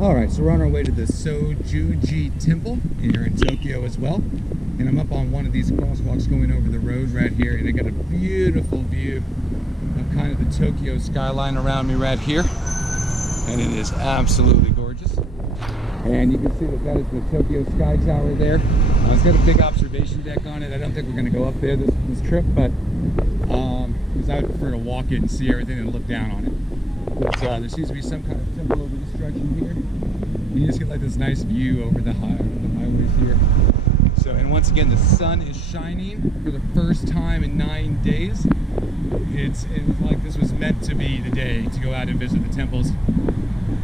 Alright, so we're on our way to the Zojoji Temple here in Tokyo as well. And I'm up on one of these crosswalks going over the road right here, and I got a beautiful view of kind of the Tokyo skyline around me right here. And it is absolutely gorgeous. And you can see that that is the Tokyo Sky Tower there. It's got a big observation deck on it. I don't think we're going to go up there this trip, but because I would prefer to walk it and see everything and look down on it. But there seems to be some kind of temple over this direction here. And you just get like this nice view over the highways here. So, and once again, the sun is shining for the first time in 9 days. It was like this was meant to be the day to go out and visit the temples.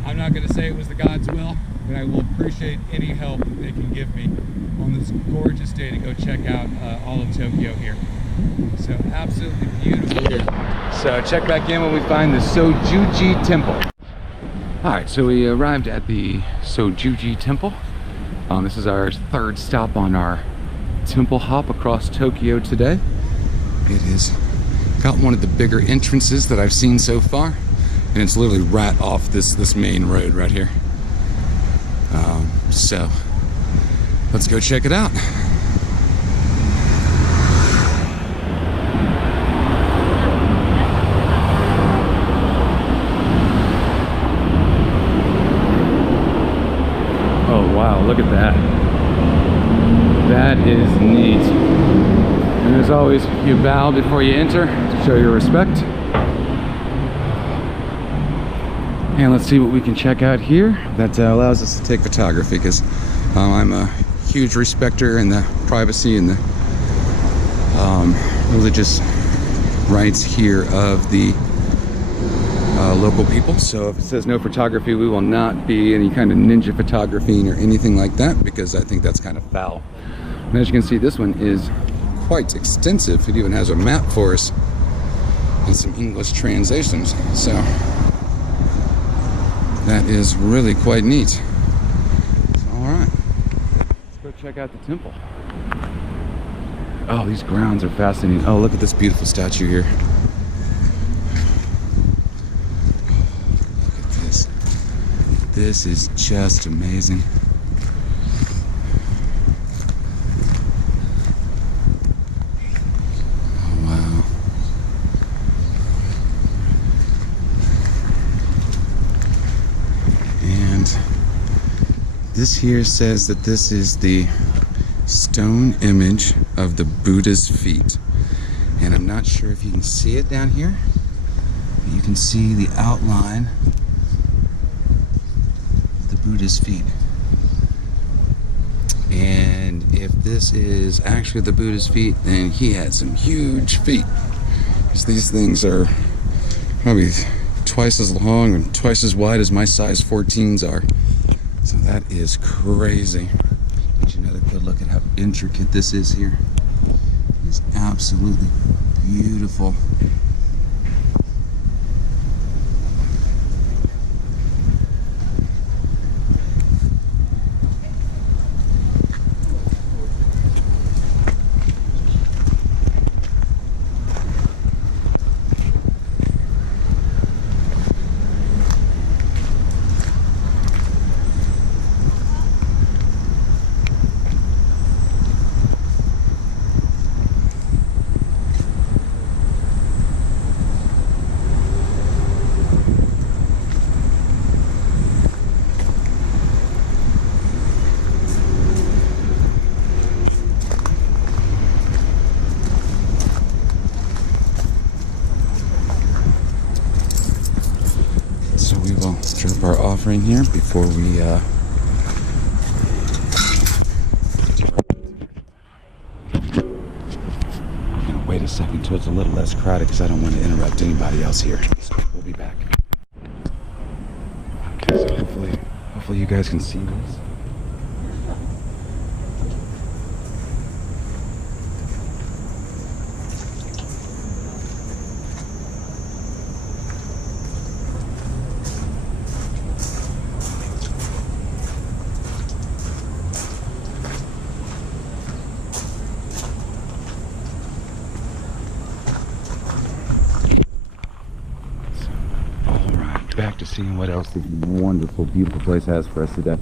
I'm not going to say it was the God's will, but I will appreciate any help they can give me on this gorgeous day to go check out all of Tokyo here. So absolutely beautiful here. So check back in when we find the Zojoji Temple. Alright, so we arrived at the Zojoji Temple. This is our third stop on our temple hop across Tokyo today. It has got one of the bigger entrances that I've seen so far, and it's literally right off this main road right here. So let's go check it out. Oh wow, look at that. That is neat. And as always, you bow before you enter to show your respect. And let's see what we can check out here that allows us to take photography, because I'm a huge respecter in the privacy and the religious rights here of the local people. So if it says no photography, we will not be any kind of ninja photographing or anything like that, because I think that's kind of foul. And as you can see, this one is quite extensive. It even has a map for us and some English translations. So that is really quite neat. Alright, let's go check out the temple. Oh, these grounds are fascinating. Oh, look at this beautiful statue here. Look at this. This is just amazing. This here says that this is the stone image of the Buddha's feet. And I'm not sure if you can see it down here, but you can see the outline of the Buddha's feet. And if this is actually the Buddha's feet, then he had some huge feet, because these things are probably twice as long and twice as wide as my size 14s are. So that is crazy. Get you another good look at how intricate this is here. It is absolutely beautiful. Drop our offering here before we I'm gonna wait a second until it's a little less crowded, because I don't want to interrupt anybody else here. So we'll be back. Okay, so hopefully you guys can see this. back to see seeing what else this wonderful, beautiful place has for us today.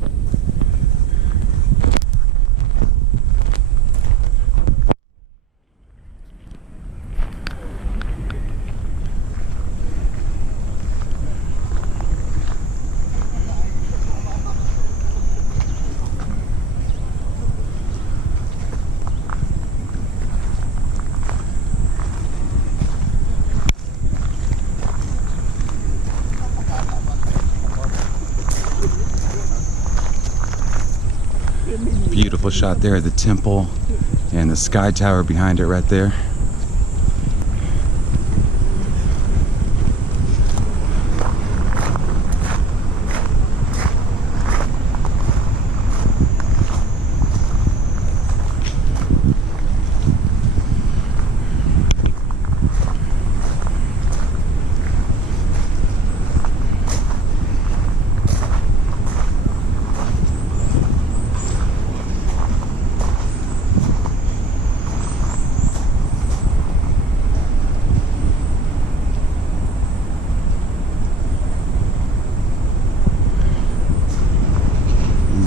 Beautiful shot there of the temple and the sky tower behind it right there.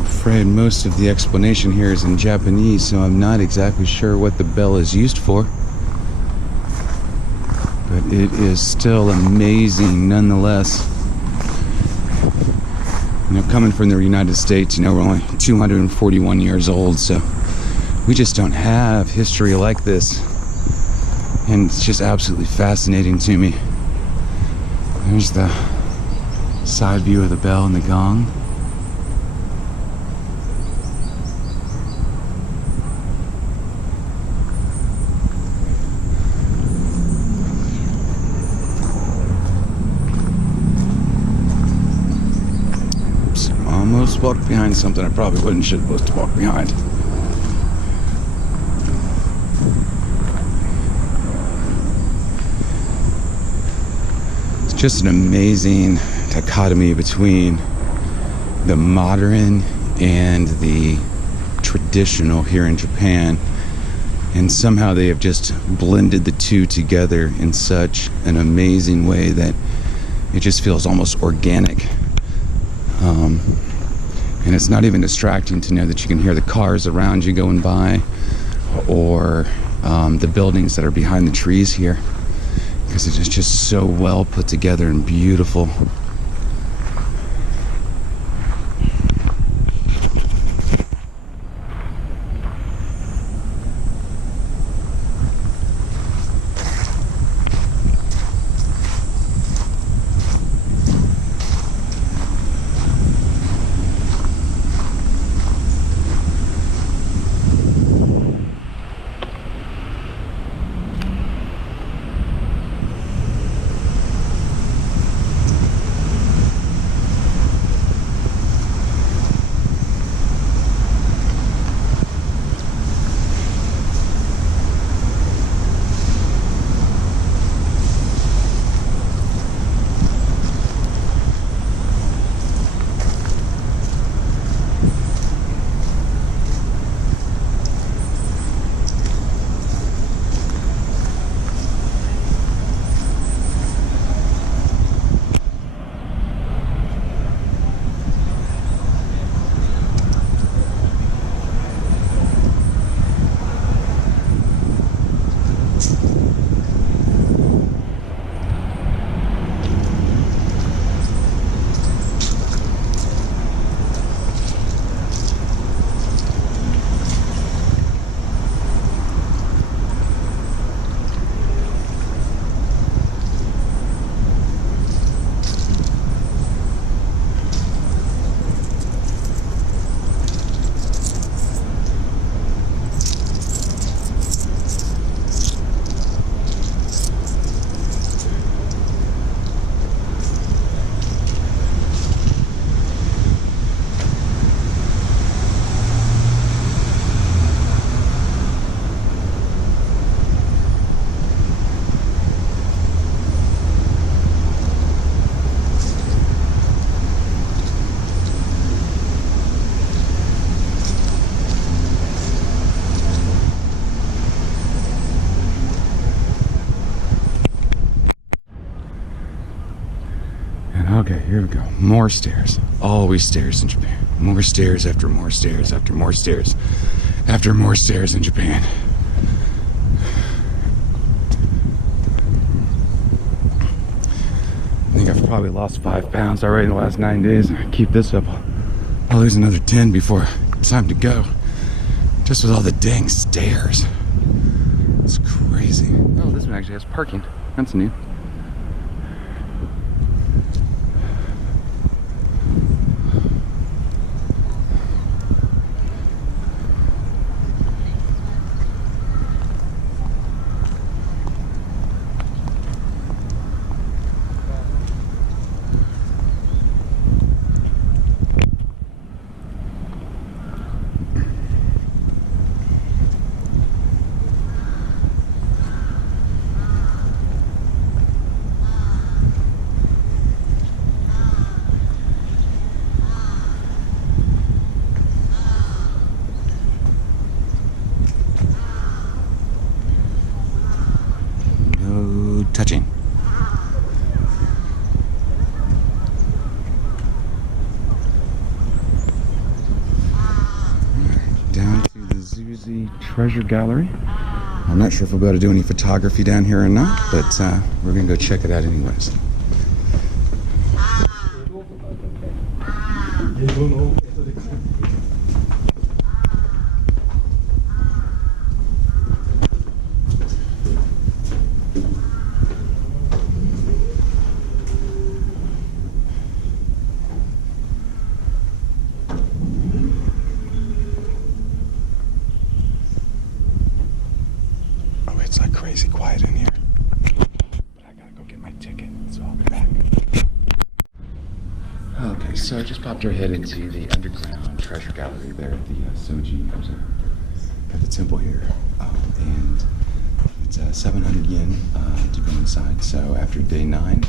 Afraid most of the explanation here is in Japanese, so I'm not exactly sure what the bell is used for. But it is still amazing nonetheless. You know, coming from the United States, you know, we're only 241 years old, so we just don't have history like this. And it's just absolutely fascinating to me. There's the side view of the bell and the gong. Almost walked behind something I probably wouldn't supposed to walk behind. It's just an amazing dichotomy between the modern and the traditional here in Japan, and somehow they have just blended the two together in such an amazing way that it just feels almost organic. And it's not even distracting to know that you can hear the cars around you going by, or the buildings that are behind the trees here, because it is just so well put together and beautiful. more stairs. Always stairs in Japan. More stairs after more stairs after more stairs after more stairs in Japan. I think I've probably lost 5 pounds already in the last 9 days. Keep this up, I'll lose another 10 before it's time to go. Just with all the dang stairs. It's crazy. Oh, this one actually has parking. That's new. Touching. Down to the Zojoji Treasure Gallery. I'm not sure if we'll be able to do any photography down here or not, but we're gonna go check it out anyways. It's like crazy quiet in here. But I gotta go get my ticket, so I'll be back. Okay, so I just popped our head into the underground treasure gallery there at the at the temple here. And it's 700 yen to go inside. So after day 9,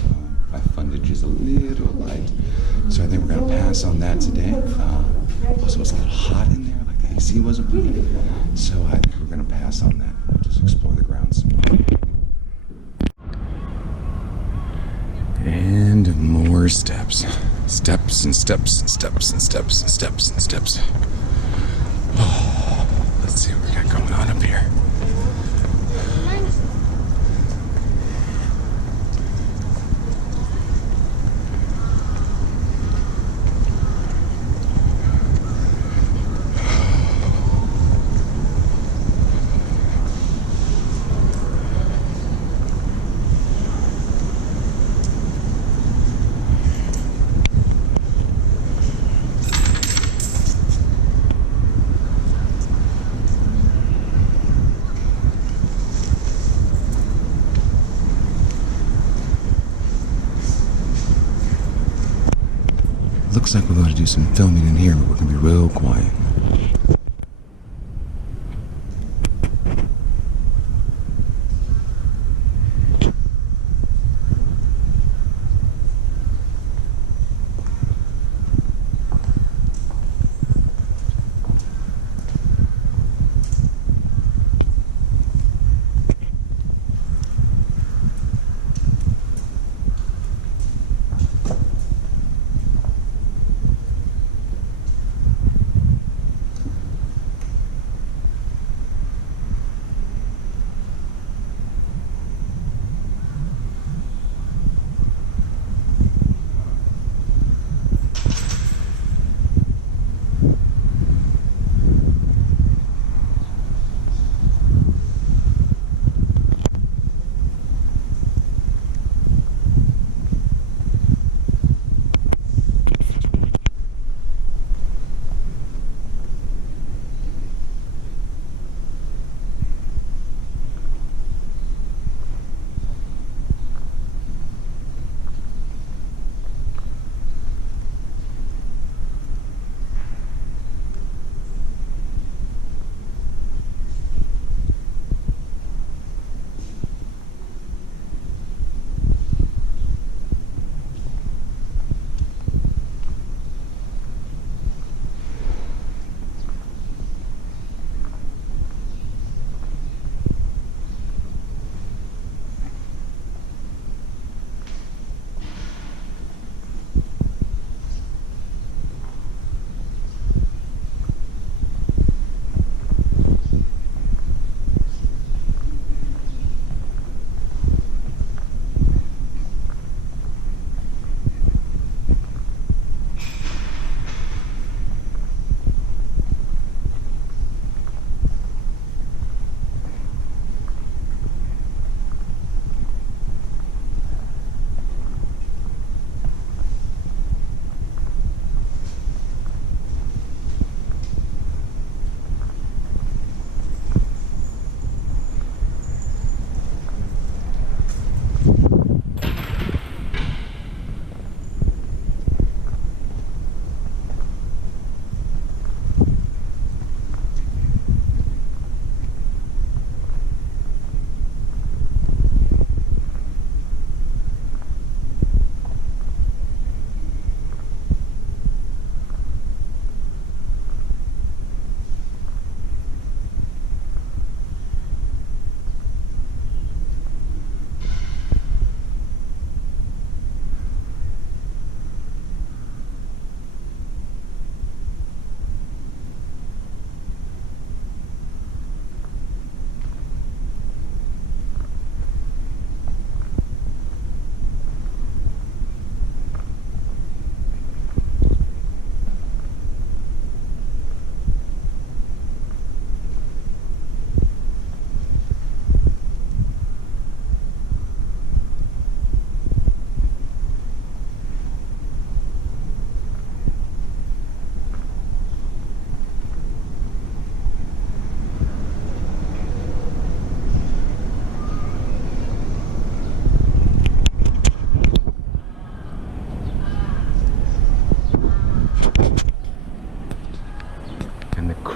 my fundage is a little light. So I think we're gonna pass on that today. Also, it's a little hot in there, like the AC wasn't working. So I think we're gonna pass on that. We'll just explore the grounds. And more steps. Steps and steps and steps and steps and steps and steps. Oh, let's see what we got going on up here. Looks like we're going to do some filming in here, but we're going to be real quiet.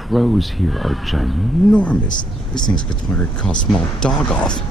crows here are ginormous. This thing's gets what I call a small dog off.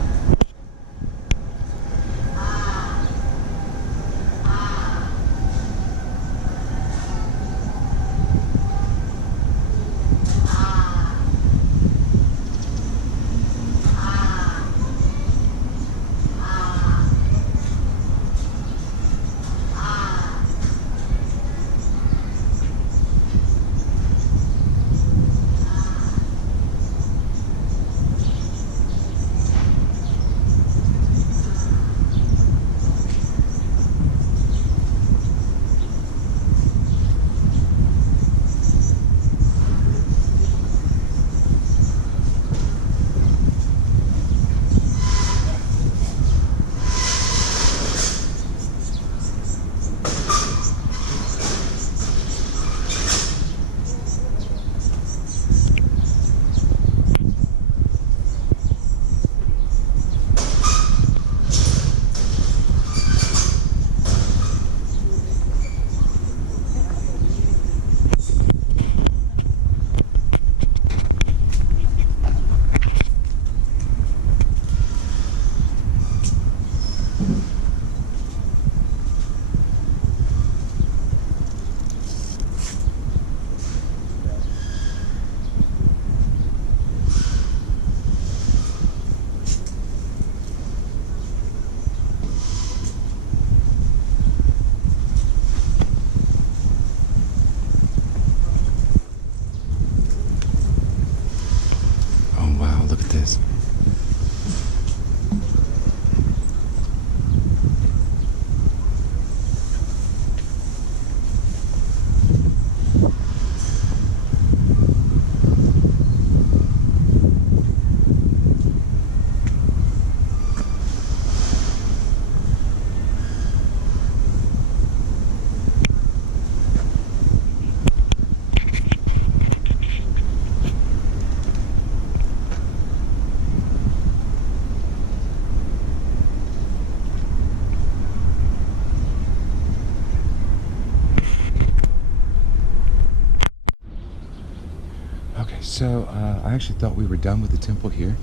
So I actually thought we were done with the temple here,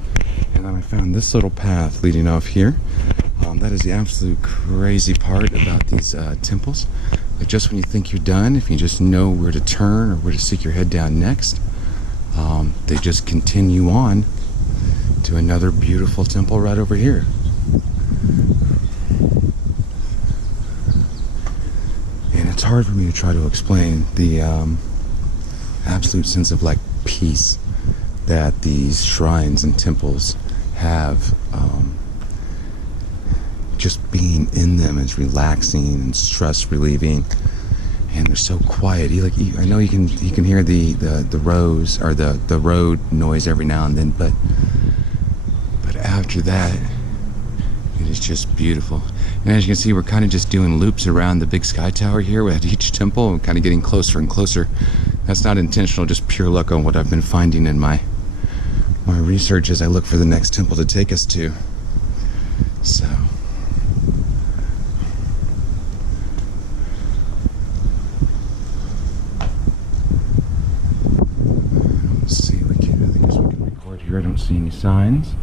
and then I found this little path leading off here. That is the absolute crazy part about these temples. Like just when you think you're done, if you just know where to turn or where to stick your head down next, they just continue on to another beautiful temple right over here. And it's hard for me to try to explain the absolute sense of like peace that these shrines and temples have. Just being in them is relaxing and stress relieving, and they're so quiet. I know you can hear the rows or the road noise every now and then, but after that it is just beautiful. And as you can see, we're kind of just doing loops around the big sky tower here at each temple and kind of getting closer and closer. That's not intentional, just pure luck on what I've been finding in my research as I look for the next temple to take us to. So let's see, I guess we can record here. I don't see any signs.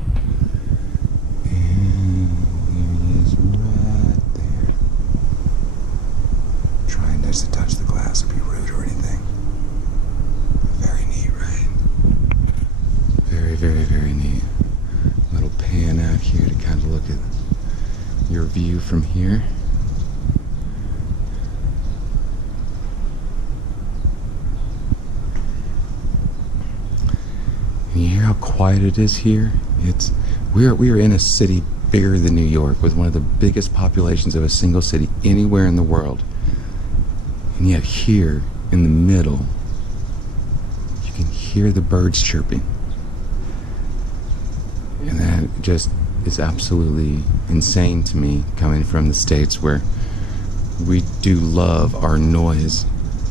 And there he is right there. Trying not to touch the glass or be rude or anything. Very neat, right? Very, very, very neat. A little pan out here to kind of look at your view from here. And you hear how quiet it is here? We are in a city bigger than New York, with one of the biggest populations of a single city anywhere in the world. And yet here in the middle, you can hear the birds chirping. And that just is absolutely insane to me, coming from the States where we do love our noise.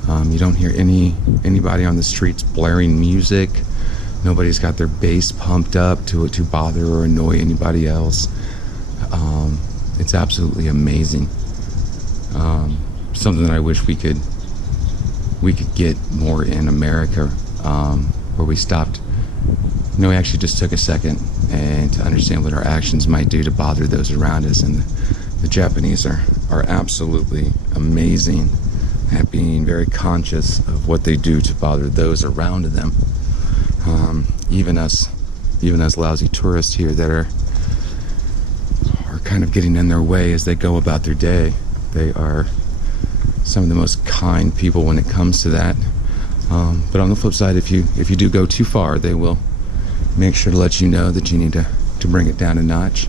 You don't hear anybody on the streets blaring music. Nobody's got their bass pumped up to bother or annoy anybody else. It's absolutely amazing. Something that I wish we could get more in America. where we stopped. You know, we actually just took a second and to understand what our actions might do to bother those around us. And the Japanese are absolutely amazing at being very conscious of what they do to bother those around them. Even us lousy tourists here that are kind of getting in their way as they go about their day. They are some of the most kind people when it comes to that. But on the flip side, if you do go too far, they will make sure to let you know that you need to bring it down a notch.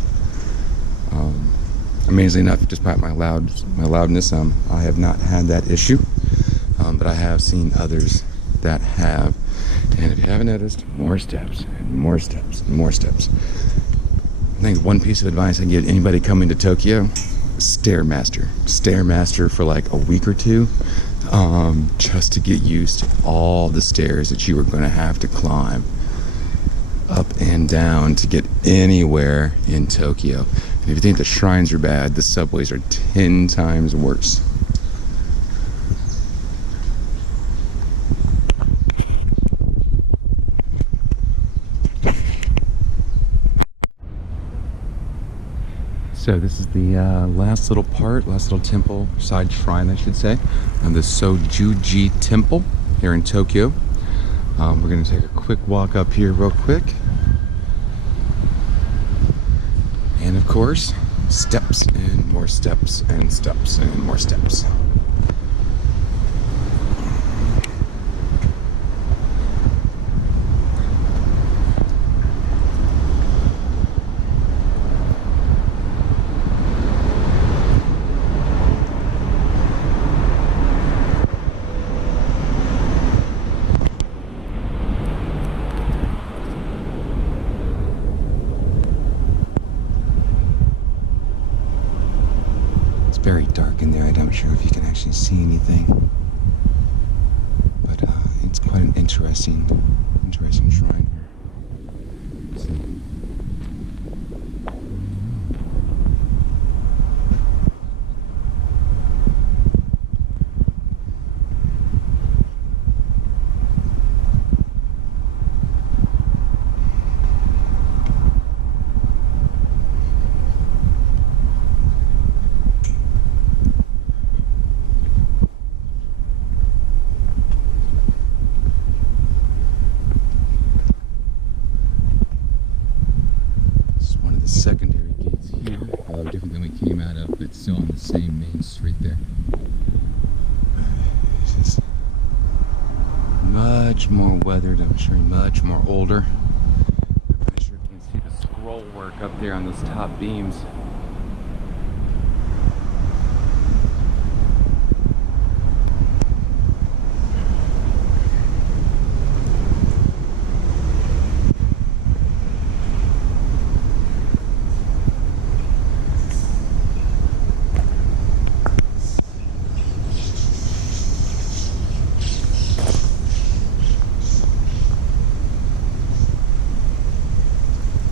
Amazingly enough, despite my loudness, I have not had that issue, but I have seen others that have. And if you haven't noticed, more steps and more steps and more steps. I think one piece of advice I give anybody coming to Tokyo: Stairmaster for like a week or two, just to get used to all the stairs that you are going to have to climb up and down to get anywhere in Tokyo. And if you think the shrines are bad, the subways are 10 times worse. So this is the last little temple, side shrine I should say, of the Zojoji Temple here in Tokyo. We're going to take a quick walk up here real quick. And of course, steps and more steps and steps and more steps. Very dark in there. I'm not sure if you can actually see anything, but it's quite an interesting shrine here. Secondary gates here, different than we came out of, but still on the same main street there. It's just much more weathered, I'm sure much more older. I'm not sure if you can see the scroll work up there on those top beams.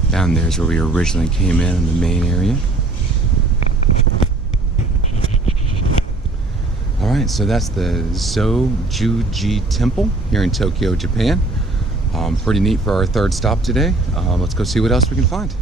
Down there's where we originally came in the main area. Alright, so that's the Zojoji Temple here in Tokyo, Japan. Pretty neat for our third stop today. Let's go see what else we can find.